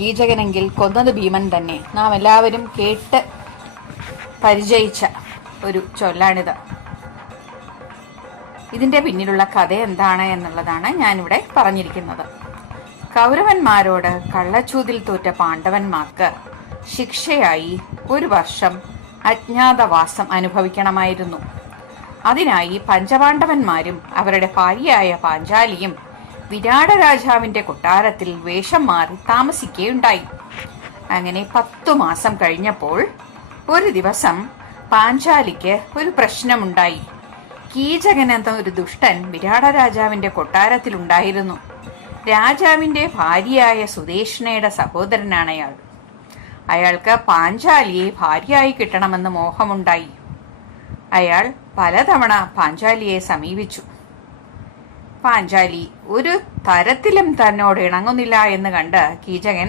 കീചകനെങ്കിൽ കൊന്നത് ഭീമൻ തന്നെ. നാം എല്ലാവരും കേട്ട് പരിചയിച്ച ഒരു ചൊല്ലാണിത്. ഇതിന്റെ പിന്നിലുള്ള കഥ എന്താണ് എന്നുള്ളതാണ് ഞാനിവിടെ പറഞ്ഞിരിക്കുന്നത്. കൗരവന്മാരോട് കള്ളച്ചൂതിൽ തോറ്റ പാണ്ഡവന്മാർക്ക് ശിക്ഷയായി 1 വർഷം അജ്ഞാതവാസം അനുഭവിക്കണമായിരുന്നു. അതിനായി പഞ്ചപാണ്ഡവന്മാരും അവരുടെ ഭാര്യയായ പാഞ്ചാലിയും വിരാട രാജാവിന്റെ കൊട്ടാരത്തിൽ വേഷം മാറി താമസിക്കുകയുണ്ടായി. അങ്ങനെ 10 മാസം കഴിഞ്ഞപ്പോൾ ഒരു ദിവസം പാഞ്ചാലിക്ക് ഒരു പ്രശ്നമുണ്ടായി. കീചകൻ എന്ന ഒരു ദുഷ്ടൻ വിരാട രാജാവിന്റെ കൊട്ടാരത്തിലുണ്ടായിരുന്നു. രാജാവിന്റെ ഭാര്യയായ സുദേഷ്ണയുടെ സഹോദരനാണ് അയാൾ. അയാൾക്ക് പാഞ്ചാലിയെ ഭാര്യയായി കിട്ടണമെന്ന് മോഹമുണ്ടായി. അയാൾ പലതവണ പാഞ്ചാലിയെ സമീപിച്ചു. പാഞ്ചാലി ഒരു തരത്തിലും തന്നോട് ഇണങ്ങുന്നില്ല എന്ന് കണ്ട് കീചകൻ